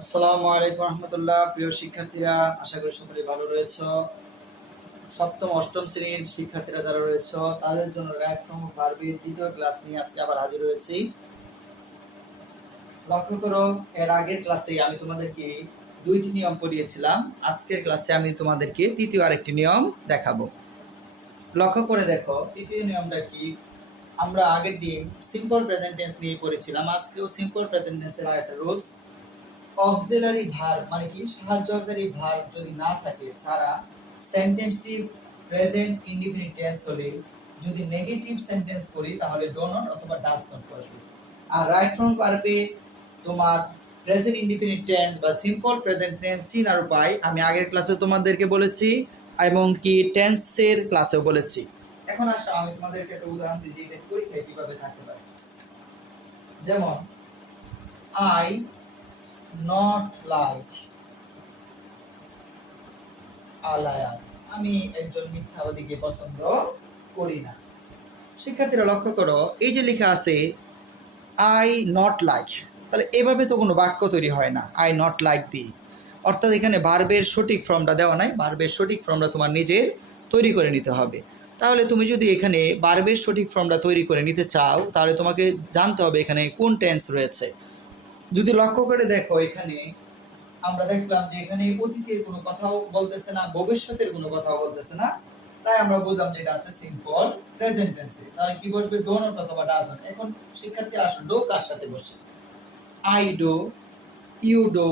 আসসালামু আলাইকুম রহমতুল্লাহ। প্রিয় শিক্ষার্থীরা, আশা করি সকলে ভালো রয়েছে। সপ্তম অষ্টম শ্রেণীর শিক্ষার্থীরা যারা রয়েছে তাদের জন্য রাইট ফ্রম ভার্বের দ্বিতীয় ক্লাস নিয়ে আজকে আবার হাজির হয়েছি। লক্ষ্য করো, এর আগের ক্লাসে আমি তোমাদেরকে দুইটি নিয়ম পড়িয়েছিলাম। আজকের ক্লাসে আমি তোমাদেরকে তৃতীয় আরেকটি নিয়ম দেখাবো। লক্ষ্য করে দেখো, তৃতীয় নিয়মটা কি। আমরা আগের দিন সিম্পল প্রেজেন্ট টেন্স নিয়ে পড়েছিলাম, আজকেও সিম্পল প্রেজেন্ট টেন্সের আরেকটা রুলস। অক্সিলারি ভার্ব মানে কি, সাহায্যকারী ভার্ব যদি না থাকে ছাড়া সেন্টেন্সটি প্রেজেন্ট ইনডিফিনিট টেন্স হলে, যদি নেগেটিভ সেন্টেন্স করি তাহলে ডো নট অথবা ডাজ নট বসবে। আর রাইট ফ্রম ভার্বে তোমার প্রেজেন্ট ইনডিফিনিট টেন্স বা সিম্পল প্রেজেন্ট টেন্স চিনার উপায় আমি আগের ক্লাসে তোমাদেরকে বলেছি এবং কি টেন্সের ক্লাসেও বলেছি। এখন আসো আমি তোমাদেরকে একটা উদাহরণ দিই যে এটা পরীক্ষায় কিভাবে থাকতে পারে। যেমন I not like a liar, আমি একজন মিথ্যাবাদীকে পছন্দ করি না। শিক্ষার্থীরা লক্ষ্য করো, এই যে লেখা আছে আই নট লাইক, তাহলে এভাবে তো কোনো বাক্য তৈরি হয় না। আই নট লাইক দি, অর্থাৎ এখানে ভার্বের সঠিক ফর্মটা দেওয়া নাই। ভার্বের সঠিক ফর্মটা তোমার নিজে তৈরি করে নিতে হবে। তাহলে তুমি যদি এখানে ভার্বের সঠিক ফর্মটা তৈরি করে নিতে চাও তাহলে তোমাকে জানতে হবে এখানে কোন টেন্স রয়েছে। যদি লক্ষ্য করে দেখো, এখানে আমরা দেখলাম যে এখানে অতীতের কোনো কথাও বলতেছে না, ভবিষ্যতের কোনো কথাও বলতেছে না, তাই আমরা বুঝলাম যে এটা আছে সিম্পল প্রেজেন্ট টেন্সে। তাহলে কি বসবে? ডো নট অথবা ডাজ নট। এখন শিক্ষার্থী আসো, ডো কার সাথে বসে? I do, you do,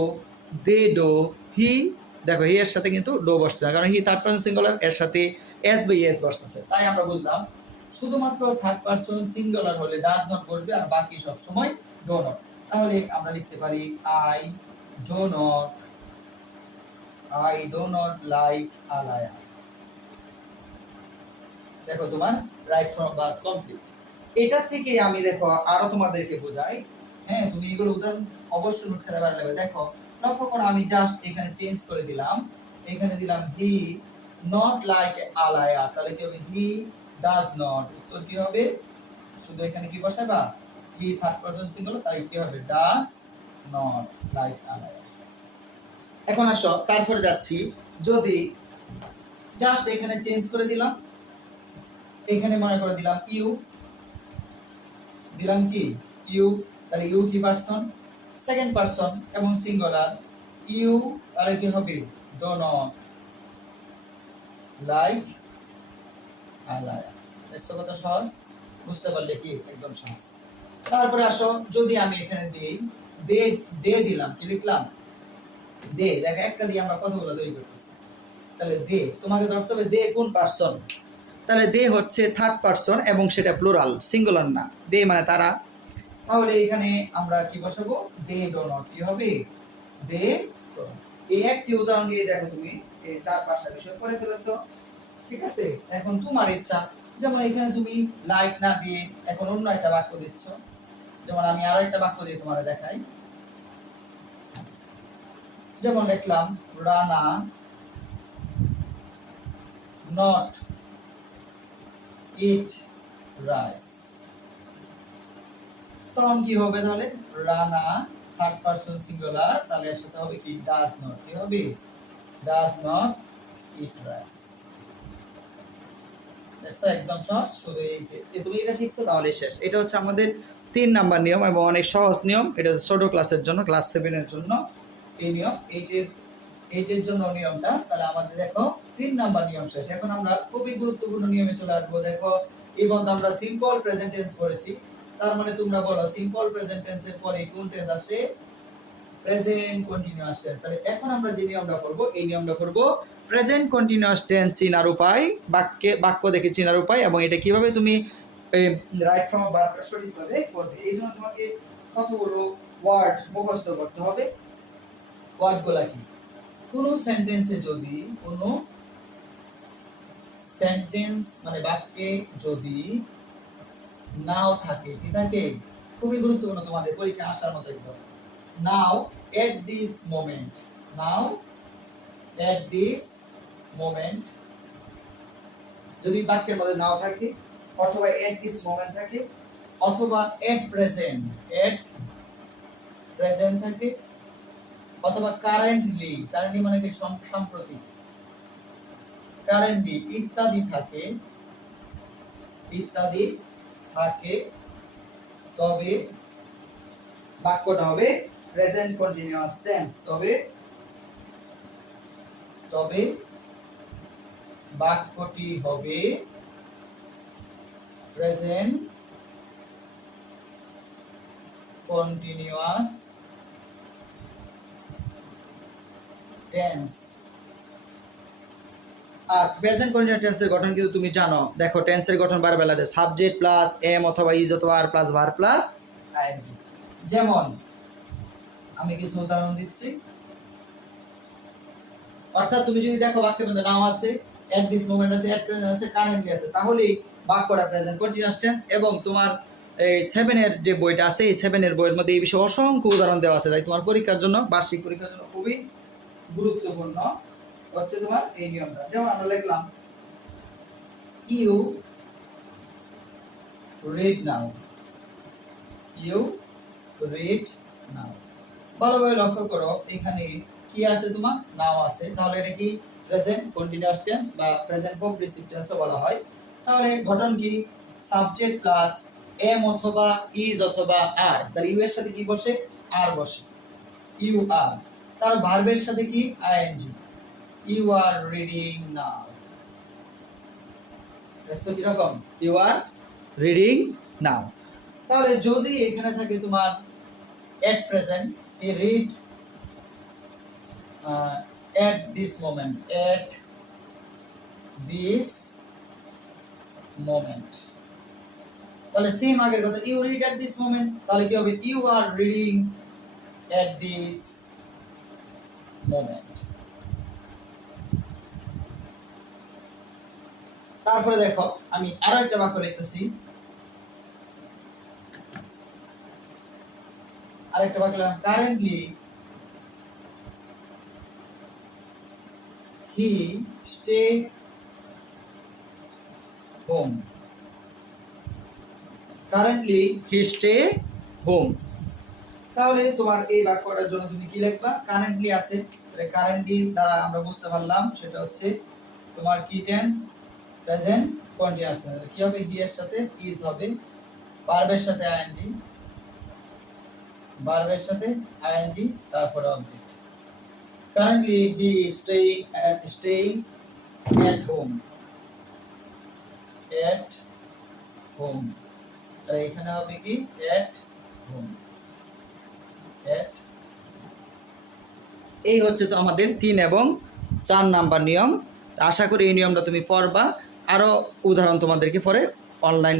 they do, he. দেখো হি এর সাথে কিন্তু ডো বসছে না, কারণ হি থার্ড পারসন সিঙ্গুলার, এর সাথে এস বাই এস বসতেছে। তাই আমরা বুঝলাম শুধুমাত্র থার্ড পারসন সিঙ্গুলার হলে ডাজ নট বসবে, আর বাকি সব সময় ডো নট। তাহলে আমরা লিখতে পারি I do not, I do not like a liar. দেখো তোমার রাইট ফ্রম ভার্ব কমপ্লিট। এটা থেকে আমি দেখো আরো তোমাদেরকে বোঝাই। হ্যাঁ, তুমি এগুলো উদাহরণ অবশ্যই নোট খাতায় বানাবে। দেখো লক্ষ্য করো, আমি জাস্ট এখানে চেঞ্জ করে দিলাম, এখানে দিলাম he not like a liar, তাহলে কি হবে? He does not. উত্তর কি হবে? শুধু এখানে কি বসাবা? হি থার্ড পারসন সিঙ্গুলার, তাই কি হবে? Does not like a liar. এখন আসো তারপরে যাচ্ছি, যদি জাস্ট এখানে চেঞ্জ করে দিলাম, এখানে মনে করে দিলাম ইউ, দিলাম কি ইউ, তাহলে ইউ কি পারসন? সেকেন্ড পারসন এবং সিঙ্গুলার। ইউ তাহলে কি হবে? Do not like a liar. দেখছো কত সহজ? বুঝতে পারলে কি? একদম সহজ। তারপরে আসো, যদি আমি এখানে দিই দে, দে দিলাম, কি লিখলাম? দে। দেখো একটা দিয়ে আমরা কতগুলো তৈরি করতেছি। তাহলে দে তোমাকে ধরতে হবে দে কোন পারসন। তাহলে দে হচ্ছে থার্ড পারসন এবং সেটা প্লুরাল, সিঙ্গুলার না। দে মানে তারা। তাহলে এখানে আমরা কি বসাবো? They do not. কি হবে? They do not. এই একটি উদাহরণ দিয়ে দেখো তুমি এই 4-5টা বিষয় করে ফেলেছো। ঠিক আছে, এখন তোমার ইচ্ছা। যেমন এখানে তুমি লাইক না দিয়ে এখন অন্য একটা বাক্য দিচ্ছ। যেমন আমি আরো একটা বাক্য দিয়ে তোমার দেখাই। যেমন লিখলাম রানা নট ইট রাইস। তখন কি হবে? তাহলে রানা থার্ড পারসন সিঙ্গুলার, তাহলে এর সাথে হবে কি? Does not. কি হবে? Does not eat rice. দেখছো একদম সহজ। শুধু এই যে তুমি এটা শিখছো তাহলে শেষ। এটা হচ্ছে আমাদের 3 নাম্বার নিয়ম এবং অনেক সহজ নিয়ম। এটা ছোট ক্লাসের জন্য, ক্লাস 7 এর জন্য এই নিয়ম। 8 এর জন্য নিয়মটা। তাহলে আমাদের দেখো 3 নাম্বার নিয়ম শেষ। এখন আমরা খুবই গুরুত্বপূর্ণ নিয়মে চলে আসবো। দেখো এবং আমরা সিম্পল প্রেজেন্ট টেন্স করেছি, তার মানে তোমরা বলো সিম্পল প্রেজেন্ট টেন্সের পরে কোন টেন্স আসে? Present continuous tense. তাহলে এখন আমরা যে নিয়মটা করব, এই নিয়মটা করব প্রেজেন্ট কন্টিনিউয়াস টেন্স চিনার উপায়, বাক্য দেখে চিনার উপায়, এবং এটা কিভাবে তুমি রাইট ফ্রম ভার্বটা সঠিকভাবে করবে। এই জন্য তোমাকে কতগুলো ওয়ার্ড মুখস্থ করতে হবে। ওয়ার্ডগুলো কি? কোন সেন্টেন্সে যদি কোনো সেন্টেন্স মানে বাক্যে যদি নাও থাকে, কি থাকে? খুবই গুরুত্বপূর্ণ, তোমাদের পরীক্ষা আসার মতো একদম। নাও at this moment, now at this moment, যদি বাক্যের মধ্যে নাও থাকে অথবা at this moment থাকে অথবা at present থাকে অথবা কারেন্টলি, কারেন্টলি মানে কি সম্প্রতি, কারেন্টলি ইত্যাদি থাকে তবে বাক্যটা হবে প্রেজেন্ট কন্টিনিউয়াস টেন্স। তবে বাক্যটি হবে প্রেজেন্ট কন্টিনিউয়াস টেন্স। আর প্রেজেন্ট কন্টিনিউয়াস টেন্সের গঠন কিন্তু তুমি জানো, দেখো টেন্সের গঠন বারবেলা দেয় সাবজেক্ট প্লাস এম অথবা ইজ অথবা আর প্লাস ভার প্লাস আইএনজি। যেমন আমি কিছু উদাহরণ দিচ্ছি, অর্থাৎ তুমি যদি দেখো বাক্যের মধ্যে নাও আছে, এট দিস মোমেন্ট আছে, এট প্রেজেন্ট আছে, কারেন্টলি আছে, তাহলে বাক্যটা প্রেজেন্ট কন্টিনিউয়াস টেন্স। এবং তোমার এই 7 এর যে বইটা আছে, এই 7 এর বইয়ের মধ্যে এই বিষয়ে অসংখ্য উদাহরণ দেওয়া আছে, তাই তোমার পরীক্ষার জন্য, বার্ষিক পরীক্ষার জন্য খুবই গুরুত্বপূর্ণ হচ্ছে তোমার এই নিয়মটা। যেমন আমরা লিখলাম you read now, you read now. ভালোভাবে লক্ষ্য করো এখানে কি আছে, তোমার নাও আছে, তাহলে এটা কি প্রেজেন্ট কন্টিনিউয়াস টেন্স বা প্রেজেন্ট প্রগ্রেসিভ টেন্সও বলা হয়। তাহলে গঠন কি সাবজেক্ট প্লাস এম অথবা ইজ অথবা আর, তাহলে ইউ এর সাথে কি বসে, আর বসে, ইউ আর। তার ভার্বের সাথে কি ING, you are reading now. দেখছো কি রকম, ইউ আর রিডিং নাও। তাহলে যদি এখানে থাকে তোমার at present, he read at this moment, at this moment, তাহলে সেম আগের কথা, you read at this moment, তাহলে কি হবে, you are reading at this moment। তারপরে দেখো আমি আরো একটা বাক্য লিখতেছি, আরেকটা বাক্য লিখলাম currently he stay home, currently he stay home। তাহলে তোমার এই বাক্যটার জন্য তুমি কি লিখবা, কারেন্টলি আছে, তাহলে কারেন্টলি দ্বারা আমরা বুঝতে পারলাম সেটা হচ্ছে তোমার কি টেন্স, প্রেজেন্ট কন্টিনিউয়াস টেন্স। কি হবে, হি এর সাথে ইজ হবে, ভার্বের সাথে আইএনজি, ভার্বের সাথে আইএনজি, তারপরে object. Currently he is staying at home, at home, তাহলে এখানে হবে কি at home, at। এই হচ্ছে তো আমাদের 3 এবং 4 নাম্বার নিয়ম। আশা করি এই নিয়মটা তুমি পড়বা, আরো উদাহরণ তোমাদেরকে পরে অনলাইন